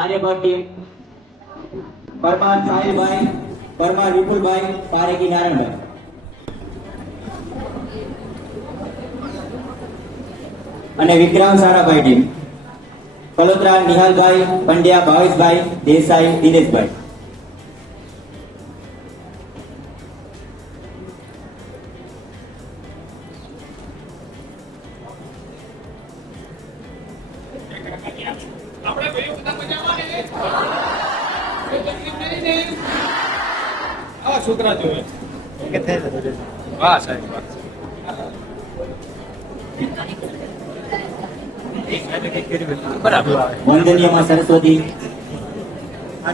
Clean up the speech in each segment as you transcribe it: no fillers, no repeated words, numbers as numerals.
Aryabhata team Parmar સાહિલભાઈ, પરમાર વિપુલભાઈ, પારેખી નારાયણભાઈ. અને Vikram Sarabhai team Kalotra નિહાલભાઈ, Pandya ભાવેશભાઈ, દેસાઈ દિનેશભાઈ. છોકરા જોવે વાહ સાહેબ બરાબર. વંદનીયમાં સરસ્વતી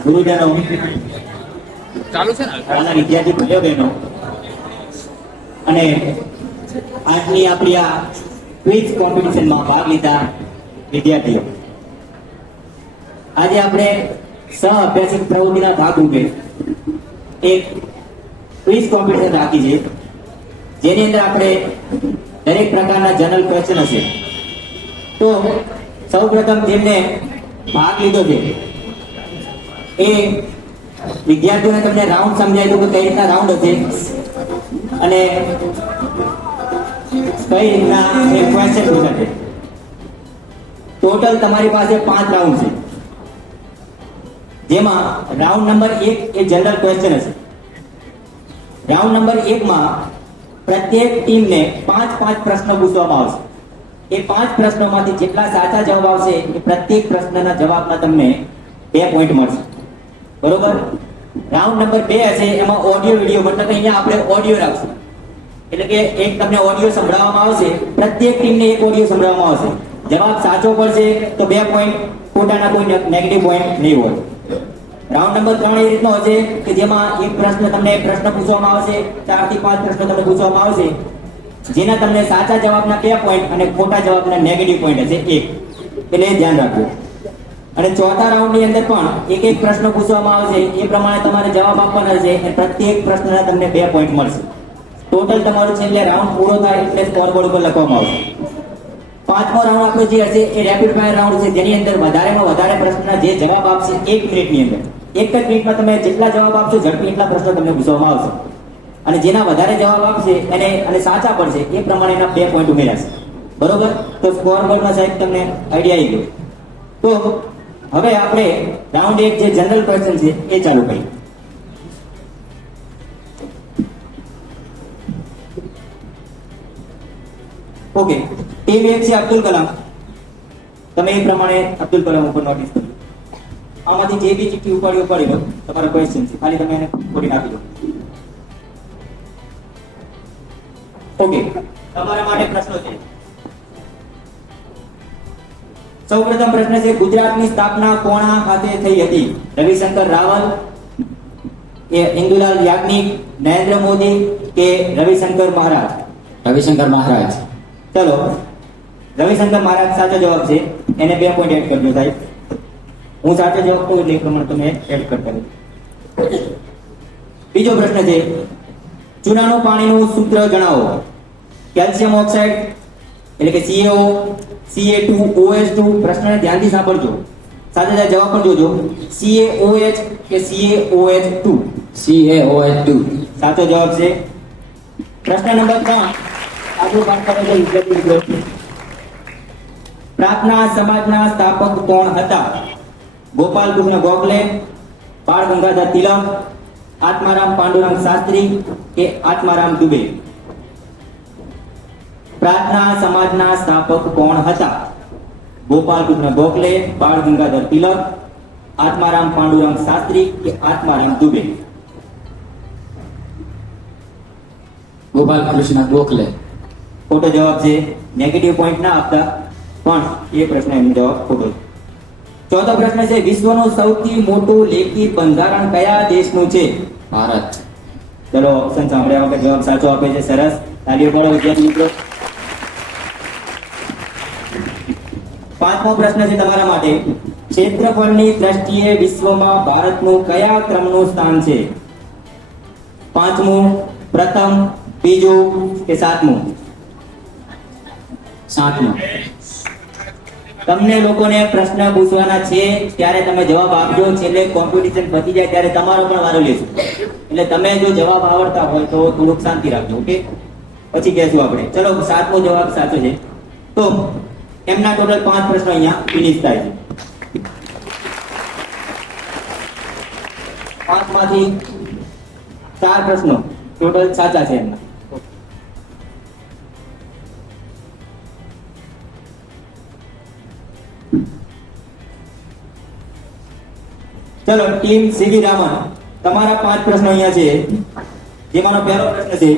ગુરુજનો, ચાલુ છે ને વિદ્યાર્થી ભાઈઓ બહેનો અને આજની આપણી આ ક્વિઝ કોમ્પિટિશનમાં ભાગ લીધા વિદ્યાર્થીઓ, આજે આપણે સહ અભ્યાસિક પ્રવૃત્તિના ભાગરૂપે એક ક્વિઝ કોમ્પિટિશન રાખી છે, જેની અંદર આપણે દરેક પ્રકારના જનરલ ક્વેશ્ચન હશે. તો સૌપ્રથમ જેમને ભાગ લીધો છે એ વિદ્યાર્થીઓને તમને રાઉન્ડ સમજાય તો કઈ રીતના રાઉન્ડ હશે અને કઈ રીતના એ ક્વેશ્ચન પૂછાશે. ટોટલ તમારી પાસે 5 રાઉન્ડ છે, જેમાં રાઉન્ડ નંબર 1 એ જનરલ ક્વેશ્ચન હશે. રાઉન્ડ નંબર 1 માં પ્રત્યેક ટીમને 5 પ્રશ્નો પૂછવામાં આવશે. એ 5 પ્રશ્નોમાંથી જેટલા સાચા જવાબ આવશે એ પ્રત્યેક પ્રશ્નના જવાબના તમને 2 પોઈન્ટ મળશે. બરોબર. રાઉન્ડ નંબર 2 હશે, એમાં ઓડિયો વિડિયો, મતલબ અહીંયા આપણે ઓડિયો રાખશું, એટલે કે એક તમને ઓડિયો સંભળાવવામાં આવશે, પ્રત્યેક ટીમને એક ઓડિયો સંભળાવવામાં આવશે. જવાબ સાચો પડશે તો 2 પોઈન્ટ, ખોટાના કોઈ નેગેટિવ પોઈન્ટ નહીં હોય. રાઉન્ડ નંબર 3 એ રીતનો હશે કે જેમાં એક પ્રશ્ન પૂછવામાં આવશે, 4 થી 5 પ્રશ્નો તમને પૂછવામાં આવશે, જેના તમને સાચા જવાબના 2 પોઈન્ટ અને ખોટા જવાબના નેગેટિવ પોઈન્ટ હશે 1, એટલે ધ્યાન રાખવું. અને ચોથા રાઉન્ડની અંદર પણ એક પ્રશ્ન પૂછવામાં આવશે, એ પ્રમાણે તમારે જવાબ આપવાના છે અને પ્રત્યેક પ્રશ્નના તમને 2 પોઈન્ટ મળશે. ટોટલ તમારું છેલ્લે રાઉન્ડ પૂરો થાય એટલે સ્કોરબોર્ડ ઉપર લખવામાં આવશે. પાંચમો રાઉન્ડ આપણો જે હશે એ રેપિડ ફાયર રાઉન્ડ છે, જેની અંદર વધારેમાં વધારે પ્રશ્નના જે જવાબ આપશે 1 મિનિટની અંદર, એક જ મિનિટમાં તમે જેટલા જવાબ આપશો ઝડપી એટલા પ્રશ્નો તમને પૂછવામાં આવશે. અને જેના વધારે જવાબ આપશે અને સાચા પડશે એ પ્રમાણેના 2 પોઈન્ટ ઉમેરાશે. બરોબર. તો સ્કોરબોર્ડમાં સાહેબ તમને આઈડિયા આવી ગયો. તો હવે આપણે રાઉન્ડ 1 જે જનરલ ક્વેશ્ચન છે એ ચાલુ કરીએ. ઓકે, ટીમ 1 છે અબ્દુલ કલામ. તમે એ પ્રમાણે અબ્દુલ કલામ ઉપર નોટિસ કરો. આમાંથી જે બી ચિઠ્ઠી ઉપાડી લો, તમારો ક્વેશ્ચન છે, ખાલી તમે એને ખોટી નાખી દો. ઓકે, તમારા માટે પ્રશ્નો છે. સૌપ્રથમ પ્રશ્ન છે, ગુજરાતની સ્થાપના કોના ખાતે થઈ હતી? રવિશંકર રાવલ, કે ઇન્દુલાલ યાજ્ઞિક, નરેન્દ્ર મોદી કે રવિશંકર મહારાજ? રવિશંકર મહારાજ. ચલો, રવિશંકર મહારાજ સાચો જવાબ છે, એને 2 પોઈન્ટ એડ કરજો સાહેબ. હું સાચો જવાબ કહું એટલે એ પ્રમાણે તમે એડ કરતા રહો. બીજો પ્રશ્ન છે, ચૂનાનું પાણીનું સૂત્ર જણાવો. કેલ્શિયમ ઓક્સાઇડ એટલે કે CaO, Ca2OH2. પ્રશ્નને ધ્યાનથી સાંભળજો, સાથે જવાબ પણ જોજો. CaOH કે CaOH2? CaOH2 સાચો જવાબ છે. પ્રશ્ન નંબર 3 આગળ વાત કરે છે વિદ્યાર્થી. પ્રાર્થના સમાજના સ્થાપક કોણ હતા? ગોપાલ કૃષ્ણ ગોખલે, બાળ ગંગાધર તિલક, આત્મારામ પાંડુરંગ શાસ્ત્રી કે આત્મારામ દુબે? પ્રાર્થના સમાજના સ્થાપક કોણ હતા? ગોપાલ કૃષ્ણ ગોખલે, બાળ ગંગાધર તિલક, આત્મારામ પાંડુરંગ શાસ્ત્રી કે આત્મારામ દુબે? ગોપાલ કૃષ્ણ ગોખલે. ખોટો જવાબ છે. નેગેટિવ પોઈન્ટ ના આપતા, પણ એ પ્રશ્ન એનો જવાબ ખોટો. ચોથો પ્રશ્ન છે, વિશ્વનું સૌથી મોટું લેખિત બંધારણ કયા દેશનું છે? ભારત. ચલો, ઓપ્શન સાંભળ્યા વગર જવાબ સાચો આપે છે. સરસ, તાળીઓ પાડો વિદ્યાર્થી મિત્રો. પાંચમો પ્રશ્ન છે તમારા માટે, ક્ષેત્રફળની દ્રષ્ટિએ વિશ્વમાં ભારતનું કયા ક્રમનું સ્થાન છે? 5મું, પ્રથમ, બીજું કે 7મું? 7મું. તમને લોકોને પ્રશ્ન પૂછવાના છે ત્યારે તમે જવાબ આપજો. છેલ્લે કોમ્પિટિશન પતી જાય ત્યારે તમારો પણ વારો લેશું. એટલે તમે જો જવાબ આવડતા હોય તો થોડુંક શાંતિ રાખજો. ઓકે, પછી કહેશું આપણે. ચલો, 7મો જવાબ સાચો છે. તો એમના ટોટલ 5 પ્રશ્નો અહીંયા ફિનિશ થાય છે. 5 માંથી 4 પ્રશ્નો ટોટલ સાચા છે એમના. ચલો, ટીમ સીવી રામન, તમારા 5 પ્રશ્નો અહીંયા છે. જેમાંનો પહેલો પ્રશ્ન છે,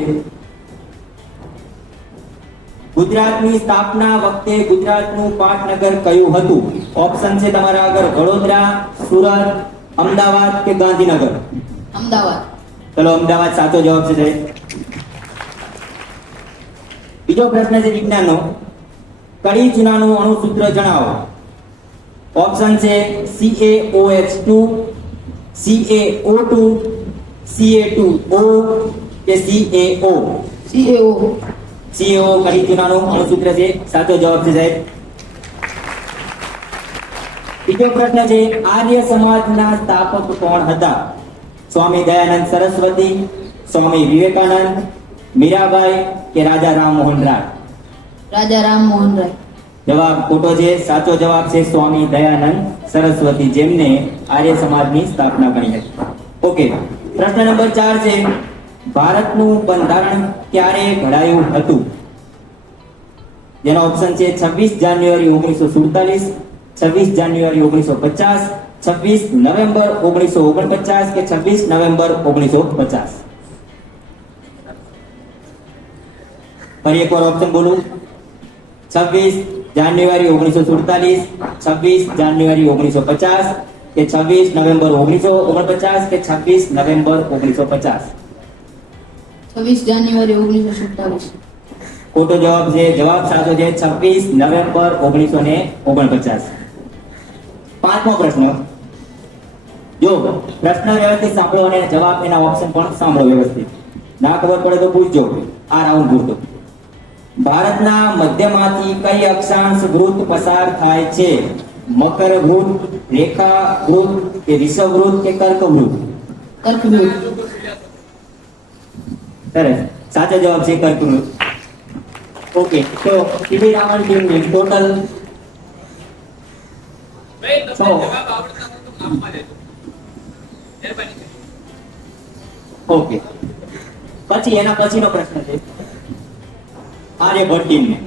ગુજરાતની સ્થાપના વખતે ગુજરાતનું પાટનગર કયું હતું? ઓપ્શન છે તમારા આગળ વડોદરા, સુરત, અમદાવાદ કે ગાંધીનગર. અમદાવાદ. ચલો, અમદાવાદ સાચો જવાબ છે સાહેબ. બીજો પ્રશ્ન છે વિજ્ઞાનનો, કડી ચૂનાનું અણુસૂત્ર જણાવો. ઓપ્શન છે CaOH2, CaO2, Ca2O કે CaO. CaO. CaO કડી ચૂનાનું અણુસૂત્ર છે. સાચો જવાબ છે સાહેબ. બીજો પ્રશ્ન છે, આર્ય સમાજના સ્થાપક કોણ હતા? સ્વામી દયાનંદ સરસ્વતી, સ્વામી વિવેકાનંદ, મીરાબાઈ કે રાજા રામમોહન રાય. રાજા રામમોહન રાય. જવાબ ખોટો છે. સાચો જવાબ છે સ્વામી દયાનંદ સરસ્વતી, જેમને આર્ય સમાજની સ્થાપના કરી હતી. ઓકે, પ્રશ્ન નંબર 4 છે, ભારતનું બંધારણ ક્યારે ઘડાયું હતું? જેનો ઓપ્શન છે 26 જાન્યુઆરી 1947, 26 જાન્યુઆરી 1950, 26 નવેમ્બર 1949 કે 26 નવેમ્બર 1950. ફરી એકવાર ઓપ્શન બોલું. 26 જાન્યુઆરી 1947, 26 જાન્યુઆરી 1950 કે 26 નવેમ્બર 1949 કે 26 નવેમ્બર 1950. 26 જાન્યુઆરી 1947. ખોટો જવાબ છે. જવાબ સાચો છે 26 નવેમ્બર 1949. 5મો પ્રશ્ન. જો પ્રશ્ન વ્યવસ્થિત સાંભળો અને જવાબ એના ઓપ્શન પણ સાંભળો વ્યવસ્થિત. ના ખબર પડે તો પૂછજો. આ રાઉન્ડ પૂરતો. ભારતના મધ્યમાંથી કઈ અક્ષાંશ વૃત્ત પસાર થાય છે? મકર વૃત્ત, રેખા વૃત્ત કે વિષુવવૃત્ત વૃત્ત કે કર્ક વૃત્ત? કર્કવૃત્ત. સરસ, સાચો જવાબ છે કર્ક વૃત્ત. ઓકે, તો સીવી રાવણ ટીમની ટોટલ ભાઈ, તમને જવાબ આવડતા હોય તો માપમાં લેજો. મહેરબાની કરી. ઓકે, પછી એના પછીનો પ્રશ્ન છે આર્યભટ્ટ ટીમને.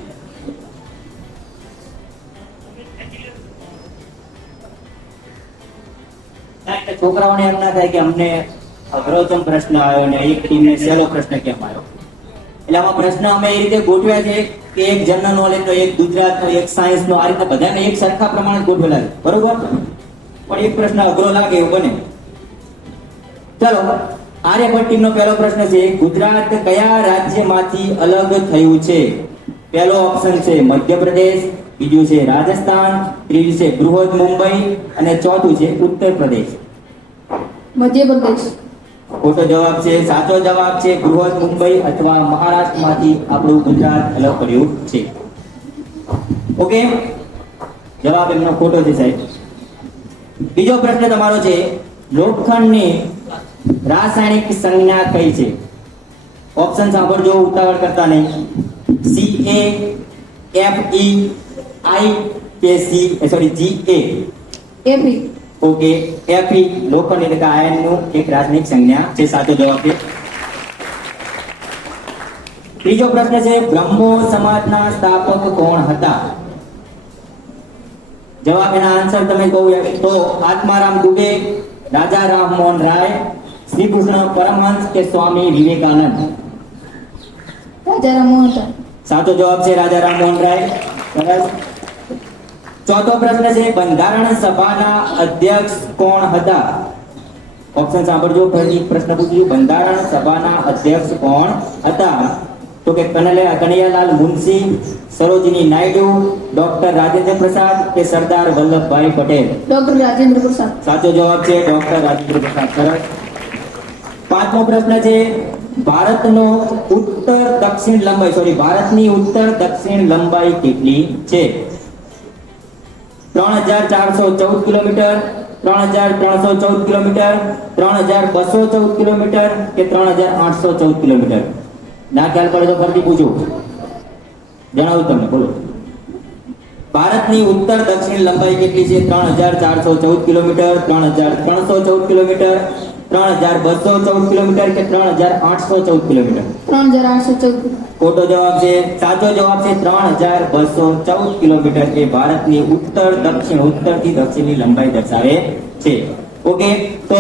છોકરાઓને એમ ના થાય કે અમને અઘરોતમ પ્રશ્ન આવ્યો ને એક ટીમને સહેલો પ્રશ્ન કેમ આવ્યો. એટલે આમાં પ્રશ્ન અમે એ રીતે ગોઠવ્યા છે કે એક જનરલ નોલેજ નો, એક ગુજરાતનો, એક સાયન્સ નો, આ રીતે બધાને એક સરખા પ્રમાણે ગોઠવેલા છે. બરોબર, પણ એક પ્રશ્ન અઘરો લાગે એવું બને. ચલો, આર્યભટ્ટ ટીમનો પહેલો પ્રશ્ન છે, ગુજરાત કયા રાજ્યમાંથી અલગ થયું છે? પહેલો ઓપ્શન છે મધ્યપ્રદેશ, બીજું છે રાજસ્થાન, ત્રીજું છે બૃહદ મુંબઈ અને ચોથું છે ઉત્તર પ્રદેશ. મધ્યપ્રદેશ. ખોટો જવાબ છે. સાચો જવાબ છે બૃહદ મુંબઈ અથવા મહારાષ્ટ્રમાંથી આપણું ગુજરાત અલગ કર્યું છે. ઓકે, જવાબ એમનો ખોટો છે સાહેબ. બીજો પ્રશ્ન તમારો છે, લોખંડની રાસાયણિક સંજ્ઞા કઈ છે? ઓપ્શન સાંભળજો, ઉતાવળ કરતા નહીં. CaFeI કે Ga? એપી. ઓકે, Fe લોખંડ એટલે કે આયનનું એક રાસાયણિક સંજ્ઞા છે. સાચો જવાબ છે. ત્રીજો પ્રશ્ન છે, બ્રહ્મો સમાજના સ્થાપક કોણ હતા? જવાબ એના આન્સર તમે કહો તો આત્મારામ દુબે, રાજા રામમોહન રાય, શ્રી કૃષ્ણ પરમહંસ કે સ્વામી વિવેકાનંદ? રાજા રામમોહન રાય. સાચો જવાબ છે રાજા રામમોહન રાય. સરસ. ચોથો પ્રશ્ન છે, બંધારણ સભાના અધ્યક્ષ કોણ હતા? ઓપ્શન સાંભળજો, ફરી પ્રશ્ન પૂછ્યું, બંધારણ સભાના અધ્યક્ષ કોણ હતા? તો કે કનૈયાલાલ મુનશી, સરોજિની નાયડુ, ડોક્ટર રાજેન્દ્ર પ્રસાદ કે સરદાર વલ્લભભાઈ પટેલ? ડોક્ટર રાજેન્દ્ર પ્રસાદ. સાચો જવાબ છે ડોક્ટર રાજેન્દ્ર પ્રસાદ. સરસ. 5મો પ્રશ્ન છે, ભારતની ઉત્તર દક્ષિણ લંબાઈ કેટલી છે? 3414 કિલોમીટર, 3314 કિલોમીટર, 3214 કિલોમીટર કે 3814 કિલોમીટર? ના ખ્યાલ પડે તો ફરીથી પૂછું, જણાવું તમને, બોલો. ભારતની ઉત્તર દક્ષિણ લંબાઈ કેટલી છે? 3414 કિલોમીટર, 3314 કિલોમીટર, 3214 કિલોમીટર કે 3814 કિલોમીટર? 3814. ખોટો જવાબ છે. સાચો જવાબ છે 3214 કિલોમીટર એ ભારતની ઉત્તર થી દક્ષિણની લંબાઈ દર્શાવે છે. ઓકે, તો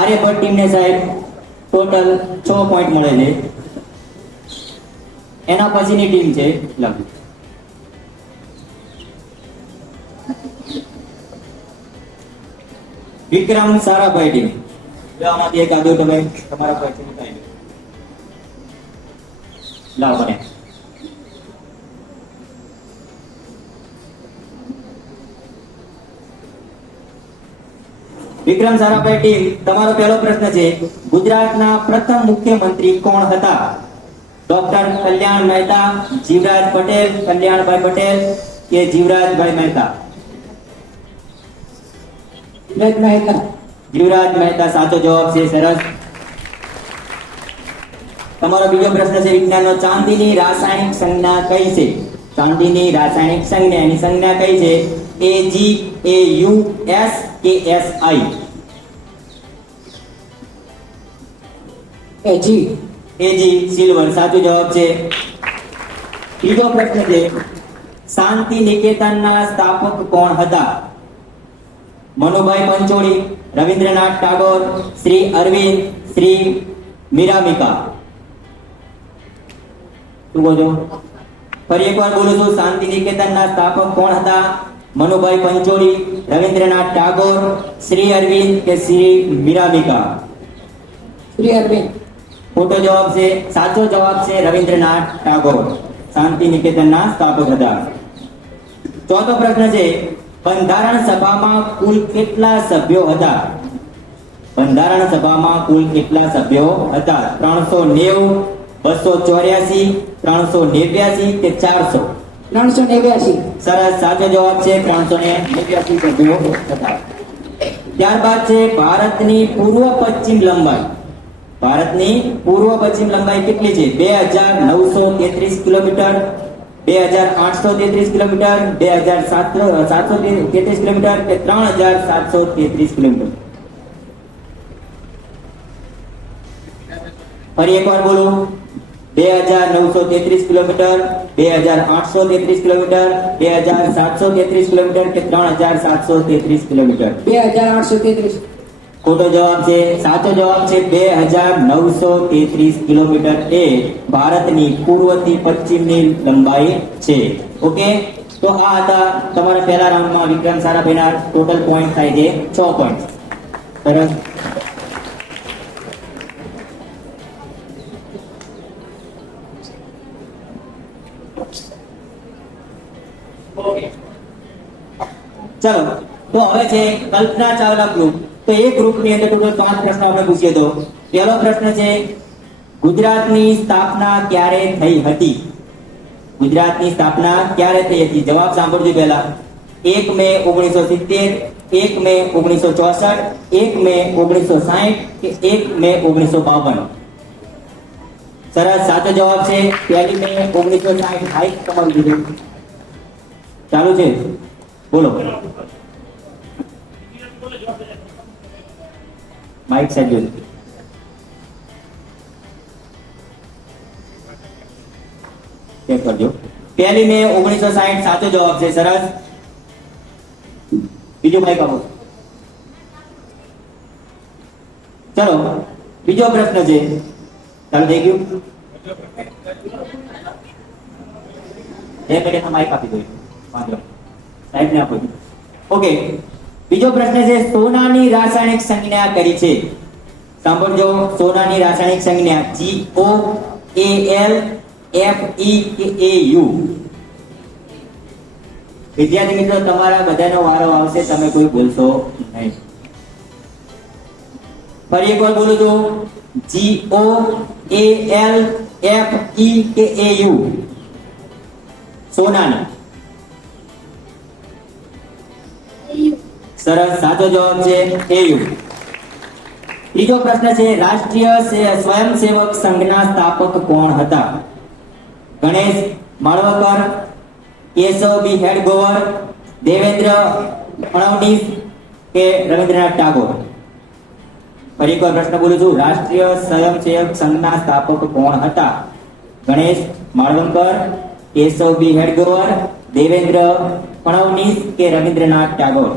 આર્યભટ્ટ ટીમને સાહેબ ટોટલ 6 પોઈન્ટ મળે છે. એના પછીની ટીમ છે લખો. વિક્રમ સારાભાઈ ટીમ, આમાંથી એક આદો તમે તમારા ક્વેશ્ચન ઉતારી લો. લાવો મને. વિક્રમ સારાભાઈ ટીમ, તમારો પહેલો પ્રશ્ન છે, ગુજરાતના પ્રથમ મુખ્યમંત્રી કોણ હતા? ડોક્ટર કલ્યાણ મહેતા, જીવરાજ પટેલ, કલ્યાણભાઈ પટેલ કે જીવરાજભાઈ મહેતા? જીવરાજ મહેતા સાચો જવાબ છે. સરસ. તમારો બીજો પ્રશ્ન છે વિજ્ઞાનનો, ચાંદીની રાસાયણિક સંજ્ઞા કઈ છે? ચાંદીની રાસાયણિક સંજ્ઞા, એની સંજ્ઞા કઈ છે? Ag, Au, S કે Si? Ag, સિલ્વર સાચો જવાબ છે. ત્રીજો પ્રશ્ન છે, શાંતિ નિકેતનના સ્થાપક કોણ હતા? મનુભાઈ પંચોળી, રવિન્દ્રનાથ ટાગોર, શ્રી અરવિંદ, શ્રી મીરામિકા? શું કહો છો? ફરી એકવાર બોલું છું, શાંતિ નિકેતનના સ્થાપક કોણ હતા? મનુભાઈ પંચોળી, રવિન્દ્રનાથ ટાગોર, શ્રી અરવિંદ કે શ્રી મીરામિકા? શ્રી અરવિંદ. ખોટો જવાબ છે. સાચો જવાબ છે રવિન્દ્રનાથ ટાગોર શાંતિ નિકેતનના સ્થાપક હતા. ચોથો પ્રશ્ન છે, બંધારણ સભામાં કુલ કેટલા સભ્યો હતા? બંધારણ સભામાં કુલ કેટલા સભ્યો હતા? 390, 284, 389 કે 400? 389. સરસ, સાચો જવાબ છે 389 સભ્યો હતા. ત્યારબાદ છે ભારતની પૂર્વ પશ્ચિમ લંબાઈ. ભારતની પૂર્વ પશ્ચિમ લંબાઈ કેટલી છે? 2933 કિલોમીટર, 2833 કિલોમીટર, 2733 કિલોમીટર કે 3733 કિલોમીટર? ફરી એકવાર બોલો. 2933 કિલોમીટર, 2833 કિલોમીટર, 2733 કિલોમીટર કે 3733 કિલોમીટર? 2833. ખોટો જવાબ છે. સાચો જવાબ છે 2933 કિલોમીટર એ ભારતની પૂર્વથી પશ્ચિમની લંબાઈ છે. ઓકે, તો આ હતા તમારા પહેલા રાઉન્ડમાં વિક્રમ સારાભાઈના ટોટલ પોઈન્ટ થાય છે 6 પોઈન્ટ. સરસ. ઓકે, ચલો તો હવે છે કલ્પના ચાવલા ગ્રુપ. તો એ ગ્રુપની અંદર ટોટલ 5 પ્રશ્ન આપણે પૂછીએ. તો પહેલો પ્રશ્ન છે, ગુજરાતની સ્થાપના ક્યારે થઈ હતી? ગુજરાતની સ્થાપના ક્યારે થઈ હતી? જવાબ સાંભળજો પહેલા. 1 મે 1970, 1 મે 1964, 1 મે 1960 કે 1 મે 1952? સરસ, સાચો જવાબ છે 1 મે 1960. હાઈ તમારું કીધું ચાલુ છે, બોલો. માઇક શેડ્યુલ ચેક કરજો. 1 મે 1960 સાચો જવાબ છે. સરસ. બીજો માઇક આપો. ચલો, બીજો પ્રશ્ન છે. ચાલુ થઈ ગયું? 2 મિનિટમાં માઇક આપી દો. વાંધો સાહેબ ને આપો. ઓકે, બીજો પ્રશ્ન છે, સોનાની રાસાયણિક સંજ્ઞા કરી છે? સાંભળજો, સોનાની રાસાયણિક સંજ્ઞા GOAL, FE કે AU? વિદ્યાર્થી મિત્રો, તમારા બધાનો વારો આવશે, તમે કોઈ બોલશો નહીં. ફરી એકવાર બોલું તો, GOAL, FE કે AU? સોનાની સરસ, સાચો જવાબ છે AU. ત્રીજો પ્રશ્ન છે રાષ્ટ્રીય સ્વયંસેવક સંઘના સ્થાપક કોણ હતા? ગણેશ માળવકર, કેશવ બી હેડગોવર, દેવેન્દ્ર ફડણવીસ કે રવિન્દ્રનાથ ટાગોર? ફરી એકવાર પ્રશ્ન બોલું છું, રાષ્ટ્રીય સ્વયંસેવક સંઘના સ્થાપક કોણ હતા? ગણેશ માળવકર, કેશવ બી હેડગોવર, દેવેન્દ્ર ફડણવીસ કે રવિન્દ્રનાથ ટાગોર?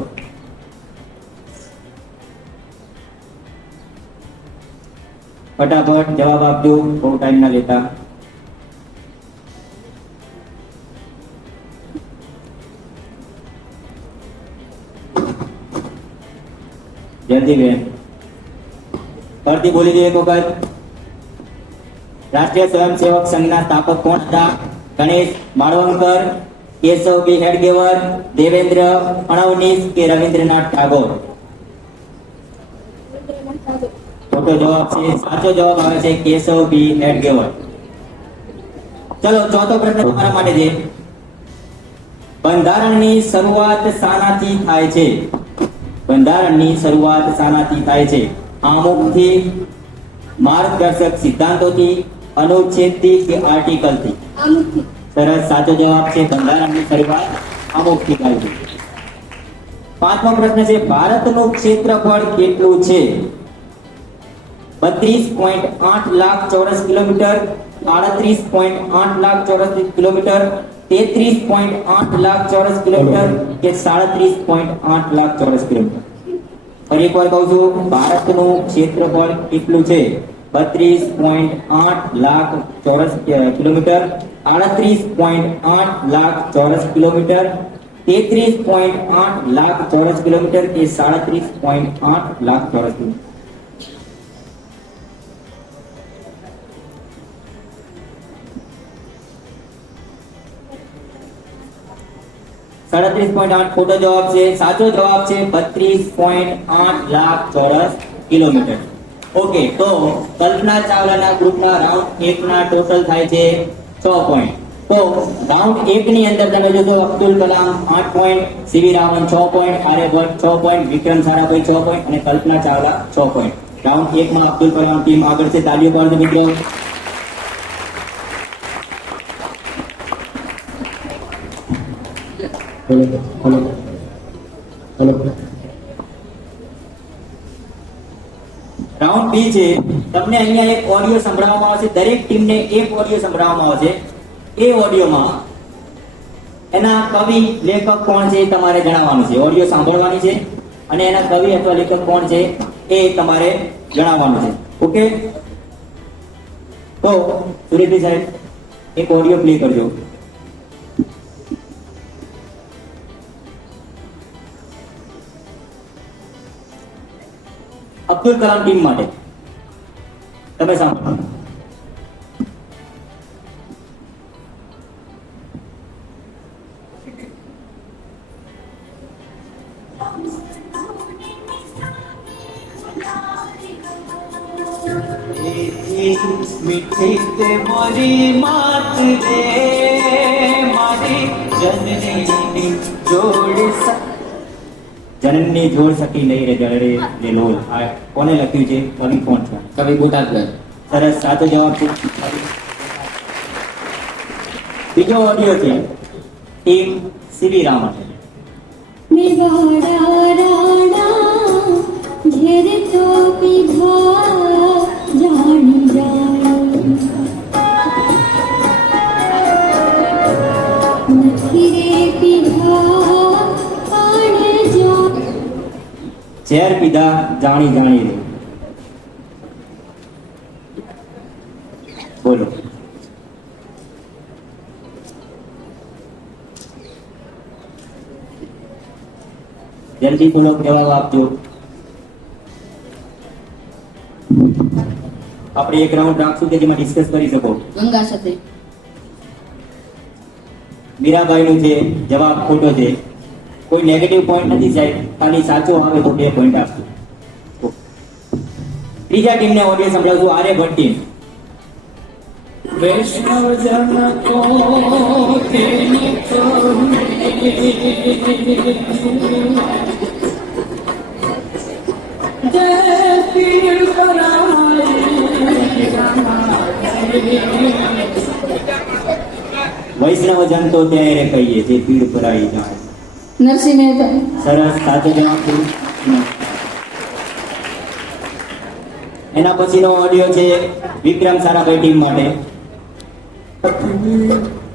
ફટાફટ જવાબ આપજો, બહુ ટાઈમ ના લેતા. જલ્દી બેન, ફરીથી બોલી દો એક વખત. રાષ્ટ્રીય સ્વયંસેવક સંઘના સ્થાપક કોણ હતા? ગણેશ માળવકર, કેશવ બી હેડગેવર, દેવેન્દ્ર ફડણવીસ કે રવિન્દ્રનાથ ટાગોર? ખોટો જવાબ છે. સાચો જવાબ આવે છે કેશવ બી હેડગેવર. ચલો ચોથો પ્રશ્ન તમારા માટે છે, બંધારણની શરૂઆત શાનાથી થાય છે? બંધારણની શરૂઆત શાનાથી થાય છે? આમુખથી, માર્ગદર્શક સિદ્ધાંતોથી, અનુચ્છેદથી કે આર્ટિકલથી? આમુખથી. સરસ, સાચો જવાબ છે બંધારણની શરૂઆત આમુખથી થાય છે. પાંચમો પ્રશ્ન છે ભારતનું ક્ષેત્રફળ કેટલું છે? 32.8 લાખ ચોરસ કિલોમીટર, 38.8 લાખ ચોરસ કિલોમીટર, 33.8 લાખ ચોરસ કિલોમીટર કે 37.8 લાખ ચોરસ કિલોમીટર? ફરી એકવાર કહું છું, ભારતનું ક્ષેત્રફળ કેટલું છે? 32.8 લાખ ચોરસ કિલોમીટર, 38.8 લાખ ચોરસ કિલોમીટર, 33.8 લાખ ચોરસ કિલોમીટર કે 37.8 લાખ ચોરસ કિલોમીટર? 37.8 ખોટો જવાબ છે. સાચો જવાબ છે 32.8 લાખ ચોરસ કિલોમીટર. ઓકે, તો કલ્પના ચાવલાના ગ્રુપના રાઉન્ડ 1 ના ટોટલ થાય છે 6 પોઈન્ટ. તો રાઉન્ડ 1 ની અંદર તમે જોશો અબ્દુલ કલામ 8 પોઈન્ટ, સીવી Raman 6 point, Aryabhata 6 point, Vikram Sarabhai 6 point અને કલ્પના ચાવલા 6 પોઈન્ટ. રાઉન્ડ 1 માં અબ્દુલ કલામ ટીમ આગળ છે. તાલીઓ પાડો મિત્રો. રાઉન્ડ બી છે. તમને અહીંયા એક ઓડિયો સંભળાવવામાં આવશે. દરેક ટીમને એક ઓડિયો સંભળાવવામાં આવશે. એ ઓડિયોમાં એના કવિ લેખક કોણ છે એ તમારે જણાવવાનું છે. ઓડિયો સાંભળવાની છે અને એના કવિ અથવા લેખક કોણ છે એ તમારે જણાવવાનું છે. ઓકે, તો સુરેશભાઈ સાહેબ એક ઓડિયો પ્લે કરજો. અબ્દુલ કલામ ટીમ માટે તમે સાંભળો. મીઠી તે મારી માત રે, મારી જનની જોડ જનનની જોડ સકી નહીં રે જળરે રે લોલ. આ કોને લખ્યું છે? કવિ કોણ છે? કવિ બોટાદગર. સરસ, સાચો જવાબ છે. બીજો ઓડિયો છે ટીમ સીવી રામન. મેવાડા રાણા ઘેર તો પીધા જાણી જાણી નથી રે પીધા પાણી જા ઝેર પીધા જાણી જાણી રે. બોલો. જલ્દી બોલો, જવાબ આપજો. આપણે એક રાઉન્ડ રાખશું કે જેમાં ડિસ્કસ કરી શકો. ગંગા સાથે. મીરાબાઈ નું છે, જવાબ ખોટો છે. કોઈ નેગેટિવ પોઈન્ટ નથી સાહેબ, ખાલી સાચો આવે તો 2 પોઈન્ટ આપશું. ત્રીજા ટીમને ઓડિયો સંભળાવશું, આર્યભટ્ટ ટીમ. વૈષ્ણવજન કો તેની પીર પરાઈ વૈષ્ણવજન તો ત્યારે કહીએ જે પીડ પરાઈ જાય. નરસિંહ મહેતા. સરસ, સાચો જવાબ છે. એના પછીનો ઓડિયો છે વિક્રમ સારાભાઈ ટીમ માટે.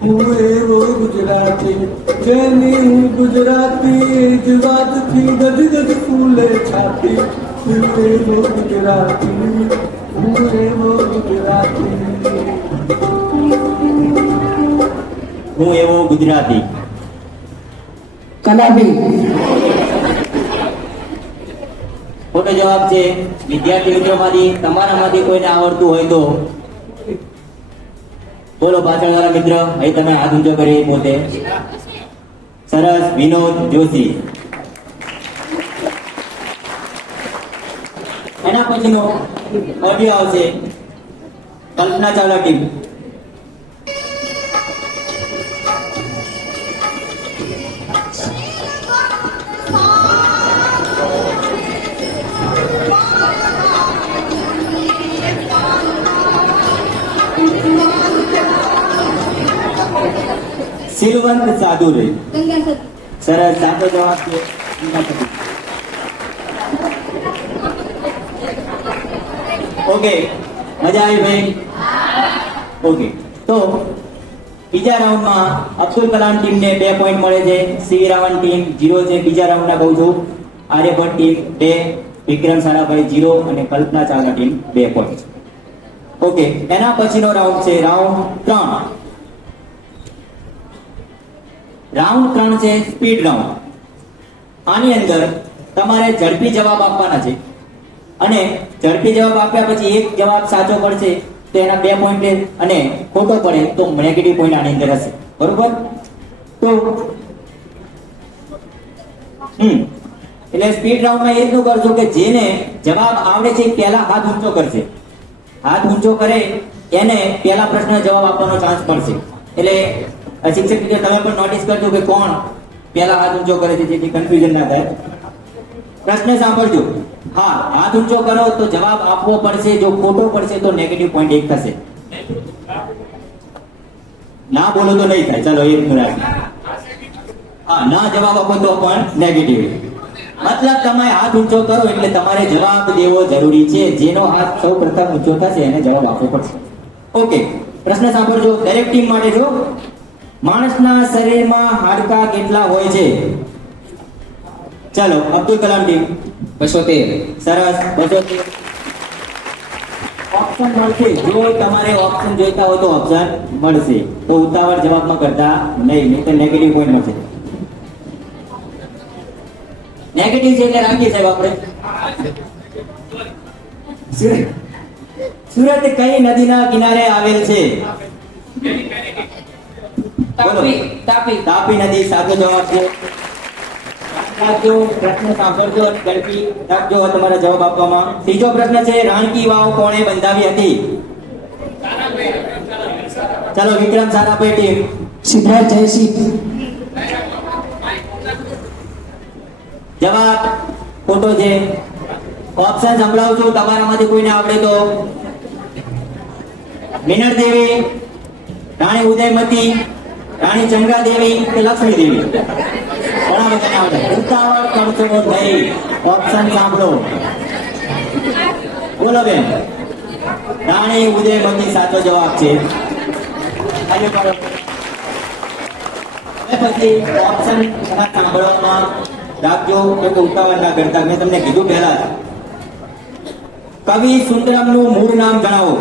હું એવો ગુજરાતી જેની હું ગુજરાતી ગુજરાતથી ગદગદ ફૂલે છાતી હું એવો ગુજરાતી હું એવો ગુજરાતી હું એવો ગુજરાતી. કલાભી. ખોટો જવાબ છે. વિદ્યાર્થી મિત્રોમાંથી તમારામાંથી કોઈને આવડતું હોય તો બોલો. પાછળવાળા મિત્ર અહીં તમે હાથ ઊંચો કરી પોતે. સરસ, વિનોદ જોશી. એના પછીનો ઓડિયો આવશે કલ્પના ચાવલા ટીમ. સિલવંત સાધુ રે. ગંગા સરસ, સાચો જવાબ છે. ઓકે, મજા આવી ભાઈ? ઓકે, તો બીજા રાઉન્ડમાં અબ્દુલ કલામ ટીમને 2 પોઈન્ટ મળે છે, સી રાવણ ટીમ 0 છે. બીજા રાઉન્ડના કહું છું, આર્યભટ્ટ ટીમ 2, વિક્રમ સારાભાઈ 0 અને Kalpana Chawla team 2 point. Okay, એના પછીનો રાઉન્ડ છે રાઉન્ડ 3. રાઉન્ડ 3 છે સ્પીડ રાઉન્ડ. આની અંદર તમારે ઝડપી જવાબ આપવાના છે અને ઝડપી જવાબ આપ્યા પછી એક જવાબ સાચો પડશે તો એના 2 પોઈન્ટ અને ખોટો પડે તો નેગેટિવ પોઈન્ટ આની અંદર હશે. બરોબર? તો એટલે સ્પીડ રાઉન્ડમાં એ રીતનું કરજો કે જેને જવાબ આવડે છે એ પહેલા હાથ ઊંચો કરશે. હાથ ઊંચો કરે એને પહેલા પ્રશ્ન જવાબ આપવાનો ચાન્સ મળશે. એટલે શિક્ષક રીતે તમે પણ નોટિસ કરજો કે કોણ પહેલા હાથ ઊંચો કરે છે જેથી કન્ફ્યુઝન ના થાય. પ્રશ્ન સાંભળજો. હા, હાથ ઊંચો કરો તો જવાબ આપવો પડશે. જો ખોટો પડશે તો નેગેટિવ પોઈન્ટ 1 થશે. ના બોલો તો નહીં થાય. ચાલો, 1 નું રાખીએ. હા, ના જવાબ આપો તો પણ નેગેટિવ. મતલબ તમે હાથ ઊંચો કરો એટલે તમારે જવાબ દેવો જરૂરી છે. જેનો હાથ સૌ પ્રથમ ઊંચો થશે એને જવાબ આપવો પડશે. ઓકે, પ્રશ્ન સાંભળજો દરેક ટીમ માટે. જો માણસના શરીરમાં હાડકા કેટલા હોય છે? ચાલો, અબ્દુલ કલામ ટીમ. 213. સરસ, 213. ઓપ્શન મળશે. જો તમારે ઓપ્શન જોઈતા હોય તો ઓપ્શન મળશે. તો ઉતાવળ જવાબમાં કરતા નહીં તો નેગેટિવ પોઈન્ટ મળશે. નેગેટિવ છે એટલે રાખીએ સાહેબ આપણે. સુરત કઈ નદીના કિનારે આવેલ છે? તાપી. તાપી. તાપી નદી સાચો જવાબ છે. રાખજો, પ્રશ્ન સાંભળજો અને ઝડપી રાખજો તમારા જવાબ આપવામાં. ત્રીજો પ્રશ્ન છે રાણકી વાવ કોણે બંધાવી હતી? ચાલો, વિક્રમ સારાભાઈ ટીમ. સિદ્ધાર્થ જયસિંહ. જવાબ ખોટો છે. ઓપ્શન સંભળાવું છું, તમારામાંથી કોઈને આવડે તો. મિનળ દેવી, રાણી ઉદયમતી, રાણી ચંદ્રા દેવી કે લક્ષ્મી દેવી? ઘણા બધાને આવડે. ઉતાવળ કરશો નહીં. ઓપ્શન સાંભળો. બોલો બેન. રાણી ઉદયમતી સાચો જવાબ છે. આગળ પાડો. હવે પછી ઓપ્શન સાંભળવામાં રાખજો કે ઉતાવળ ના કરતા. મેં તમને કીધું પહેલા જ. કવિ સુંદરમનું મૂળ નામ જણાવો.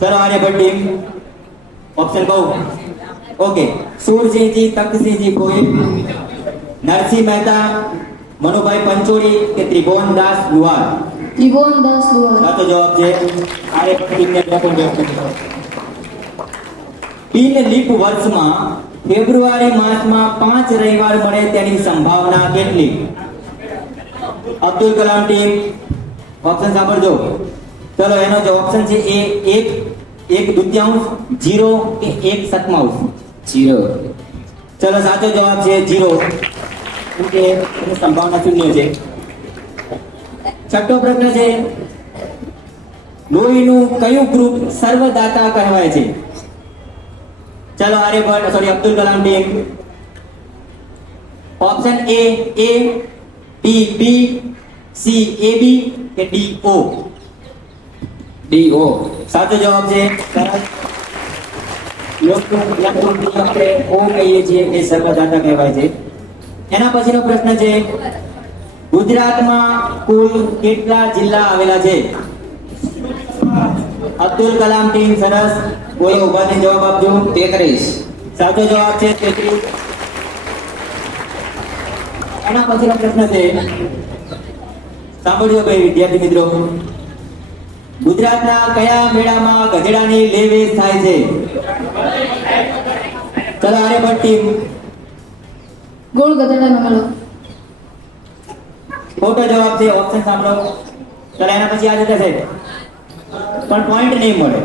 ચલો, આર્યભટ્ટ ટીમ. ઓપ્શન કહું. ઓકે, સુરસિંહજી, તખતસિંહજી ભોઈ, નરસિંહ મહેતા, મનુભાઈ પંચોળી કે ત્રિભુવનદાસ લુહાર? ત્રિભુવનદાસ લુહાર. સાચો જવાબ છે. આર્યભટ્ટ ટીમને 2 પોઈન્ટ. બિન લીપ વર્ષમાં ફેબ્રુઆરી માસમાં 5 રવિવાર મળે તેની સંભાવના કેટલી? અબ્દુલ કલામ ટીમ. ઓપ્શન સાંભળજો. ચલો, એનો જે ઓપ્શન છે એ 1/2, 0 કે 1/7. 0. ચલો, સાચો જવાબ છે 0. કેમ કે એની સંભાવના 0 છે. છઠ્ઠો પ્રશ્ન છે લોહીનું કયું ગ્રુપ સર્વદાતા કહેવાય છે? ચલો Aryabhata Abdul Kalam team. Option A B B, C A B કે ડી ઓ? DO. સાચો જવાબ છે. સરસ. આપણે ઓ કહીએ છીએ એ સર્વદાતા કહેવાય છે. એના પછીનો પ્રશ્ન છે ગુજરાતમાં કુલ કેટલા જિલ્લા આવેલા છે? અબ્દુલ કલામ ટીમ સરસ. બોલો, ઉભા થઈને જવાબ આપજો. 33. સાચો જવાબ છે 33. એના પછીનો પ્રશ્ન છે, સાંભળજો ભાઈ વિદ્યાર્થી મિત્રો, ગુજરાતના કયા મેળામાં ગધેડાની લે વેચ થાય છે? ચલો આર્યભટ્ટ ટીમ. ગોળ ગધેડાનો મેળો. ખોટો જવાબ છે. ઓપ્શન સાંભળો. ચલો એના પછી આ જશે પણ પોઈન્ટ નહીં મળે.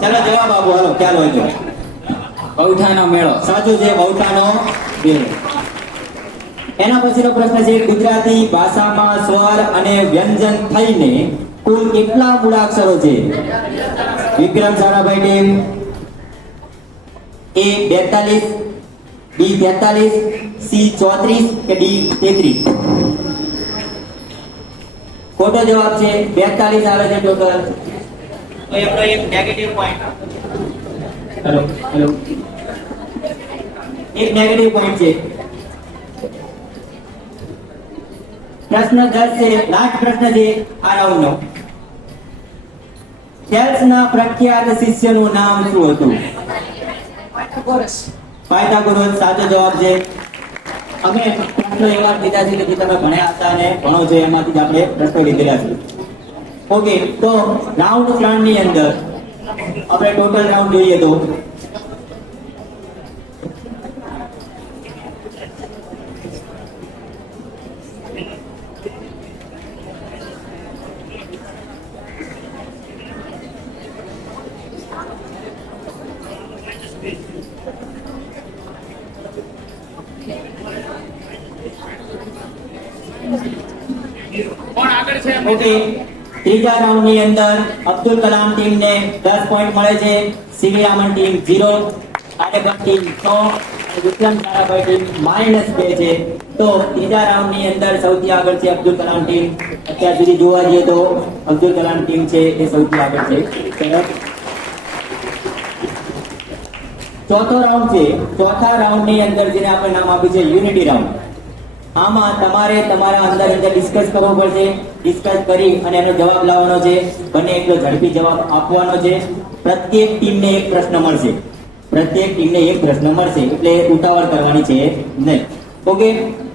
ચલો જવાબ આપો. હાલો ખ્યાલ હોય તો. પૌઠાનો મેળો. સાચું છે, વૌઠાનો મેળો. એના પછીનો પ્રશ્ન છે ગુજરાતી ભાષામાં સ્વર અને વ્યંજન થઈને કુલ કેટલા મૂળાક્ષરો છે? વિક્રમ સારાભાઈ ટીમ. એ 42, બી 43, સી 34 કે ડી 33? ખોટો જવાબ છે. 42 આવે છે ટોટલ. તો એમનો એક નેગેટિવ પોઈન્ટ. હેલો એક નેગેટિવ પોઈન્ટ છે. પ્રશ્ન 10 છે, લાસ્ટ પ્રશ્ન છે આ રાઉન્ડનો. થેલ્સના પ્રખ્યાત શિષ્યનું નામ શું હતું? પાયથાગોરસ. સાચો જવાબ છે. અમે પ્રશ્નો એવા લીધા છે કે જે તમે ભણ્યા હતા અને ભણો છો એમાંથી જ આપણે પ્રશ્નો લીધેલા છે. ઓકે, તો રાઉન્ડ 3 ની અંદર આપણે ટોટલ રાઉન્ડ જોઈએ તો કોણ આગળ છે? ઓકે, ત્રીજા રાઉન્ડ ની અંદર અબ્દુલ કલામ ટીમ ને 10 પોઈન્ટ મળે છે, સીવી રામન ટીમ 0, આર્યભટ્ટ ટીમ 100 અને વિક્રમ સારાભાઈ ટીમ -2 છે. તો ત્રીજા રાઉન્ડ ની અંદર સૌથી આગળ છે અબ્દુલ કલામ ટીમ. અત્યાર સુધી જોવા જઈએ તો અબ્દુલ કલામ ટીમ છે એ સૌથી આગળ છે. સરસ. ચોથો રાઉન્ડ છે. ચોથા રાઉન્ડ ની અંદર જેને આપણે નામ આપ્યું છે યુનિટી રાઉન્ડ. આમાં તમારે તમારા અંદર ડિસ્કસ કરવો પડશે. ડિસ્કસ કરી અને એનો જવાબ લાવવાનો છે. બને એટલો ઝડપી જવાબ આપવાનો છે. પ્રત્યેક ટીમને એક પ્રશ્ન મળશે. એટલે ઉતાવળ કરવાની છે નહીં. ઓકે,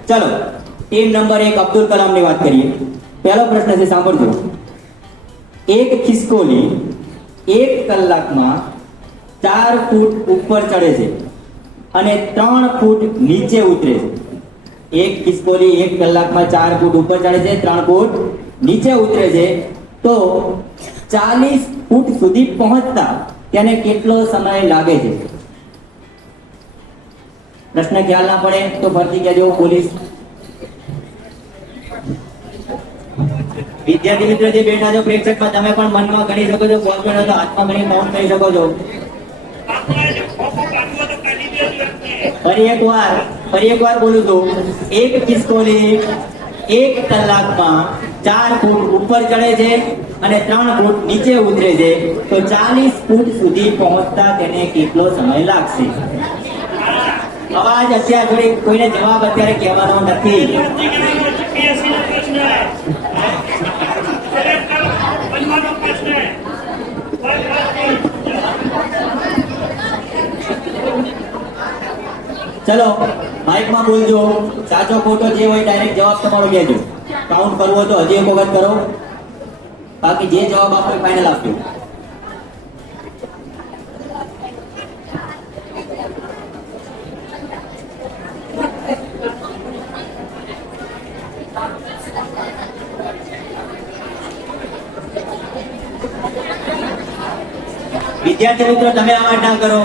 ચલો ટીમ નંબર 1 અબ્દુલ કલામ ની વાત કરીએ. પહેલો પ્રશ્ન છે, સાંભળજો. એક ખિસકોલી 1 કલાકમાં 4 ફૂટ ઉપર ચડે છે અને 3 ફૂટ નીચે ઉતરે છે. એક ખિસકોલી 1 કલાકમાં 4 ફૂટ ઉપર ચડે છે, 3 ફૂટ નીચે ઉતરે છે. તો 40 ફૂટ સુધી પહોંચતા તેને કેટલો સમય લાગે છે? પ્રશ્ન ખ્યાલ ના પડે તો ફરતી કહેજો પોલીસ. વિદ્યાર્થી મિત્રો જે બેઠા છો પ્રેક્ષકમાં, તમે પણ મનમાં ગણી શકો છો, બોલપેન તો હાથમાં ગણી કાઉન્ટ કરી શકો છો. ફરી એક વાર બોલું છું. એક ખિસકોલી 1 કલાકમાં 4 ફૂટ ઉપર ચડે છે અને 3 ફૂટ નીચે ઉતરે છે. તો 40 ફૂટ સુધી પહોંચતા તેને કેટલો સમય લાગશે? અવાજ અત્યાર સુધી કોઈને જવાબ અત્યારે કહેવાનો નથી. ચલો માઇકમાં બોલજો. સાચો ખોટો જે હોય ડાયરેક્ટ જવાબ તમારો કહેજો. કાઉન્ટ કરવું હોય તો હજી એક વખત કરો, બાકી જે જવાબ આપો એ ફાઇનલ આપજો. વિદ્યાર્થી મિત્રો તમે અવાજ ના કરો.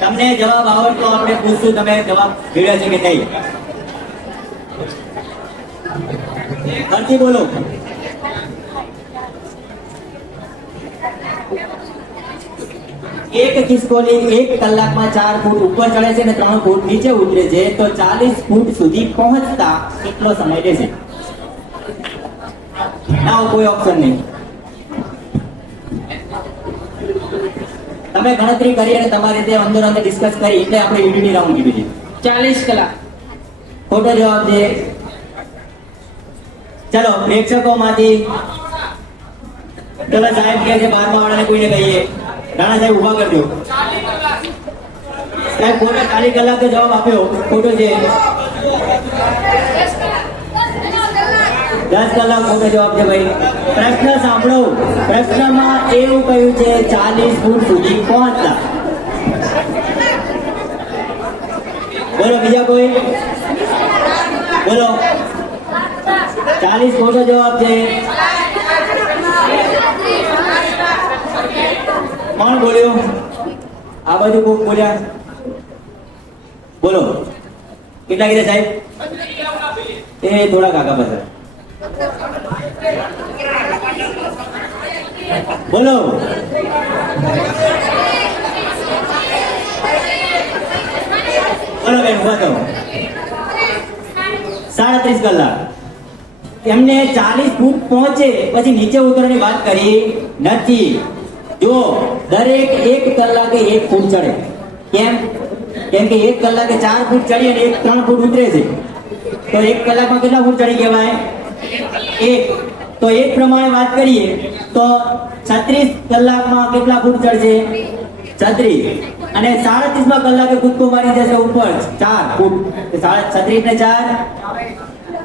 તમને જવાબ આવડતો આપણે પૂછશું તમે જવાબ મેળવ્યો છે કે નહીં. ફરીથી બોલો. એક ખિસકોલી 1 કલાકમાં 4 ફૂટ ઉપર ચડે છે અને 3 ફૂટ નીચે ઉતરે છે, તો 40 ફૂટ સુધી પહોંચતા કેટલો સમય લેશે? ના, કોઈ ઓપ્શન નહીં. તમે ગણતરી કરી અને તમારી રીતે અંદર અંદર ડિસ્કસ કરી એટલે આપણે યુનિટી રાઉન્ડ કીધું છે. 40 કલાક. ખોટો જવાબ છે. ચલો પ્રેક્ષકોમાંથી ચલો સાહેબ કહે છે 12મા વાળાને કોઈને કહીએ. રાણા સાહેબ ઉભા કરજો. સાહેબ ખોટો 40 કલાક તો જવાબ આપ્યો, ખોટો છે. 10 કલાક ખોટો જવાબ છે ભાઈ. પ્રશ્ન સાંભળો. પ્રશ્નમાં એવું કહ્યું છે 40 ફૂટ સુધી પહોંચતા. બોલો બીજા કોઈ? બોલો. 40 ખોટો જવાબ છે. કોણ બોલ્યું? આ બાજુ કોણ બોલ્યા? બોલો કેટલા કીધા સાહેબ? એ થોડા કાકા પાસે બોલો. બોલો બેન ઉભા થો. 37 કલાક. એમને 40 ફૂટ પહોંચે પછી નીચે ઉતરવાની વાત કરી નથી. જો દરેક 1 કલાકે 1 ફૂટ ચડે. કેમ? કેમ કે 1 કલાકે 4 ફૂટ ચડી અને 3 ફૂટ ઉતરે છે, તો 1 કલાકમાં કેટલા ફૂટ ચડી કહેવાય? 1. તો 1 પ્રમાણે વાત કરીએ તો 36 કલાકમાં કેટલા ફૂટ ચડશે? 36. અને 37મા કલાકે કૂદકો મારી જશે ઉપર 4 ફૂટ. 36 ને 4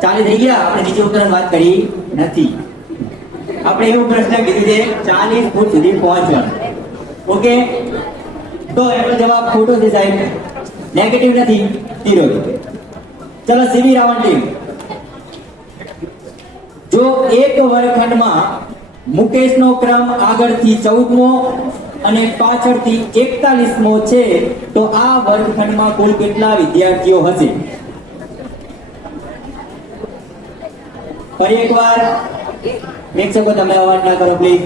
40 થઈ ગયા. આપણે નીચે ઉતરવાની વાત કરી નથી. આપણે એવું પ્રશ્ન કીધું છે 40 ફૂટ સુધી પહોંચવાનું. ઓકે, તો એનો જવાબ ખોટો છે સાહેબ. નેગેટિવ નથી, 0. ચલો સીવી રાવણ ટીમ. જો એક વર્ગખંડમાં મુકેશનો ક્રમ આગળથી 14મો અને પાછળથી 41મો છે, તો આ વર્ગખંડમાં કુલ કેટલા વિદ્યાર્થીઓ હશે? ફરી એકવાર પ્રેક્ષકો તમે અવાજ ના કરો પ્લીઝ.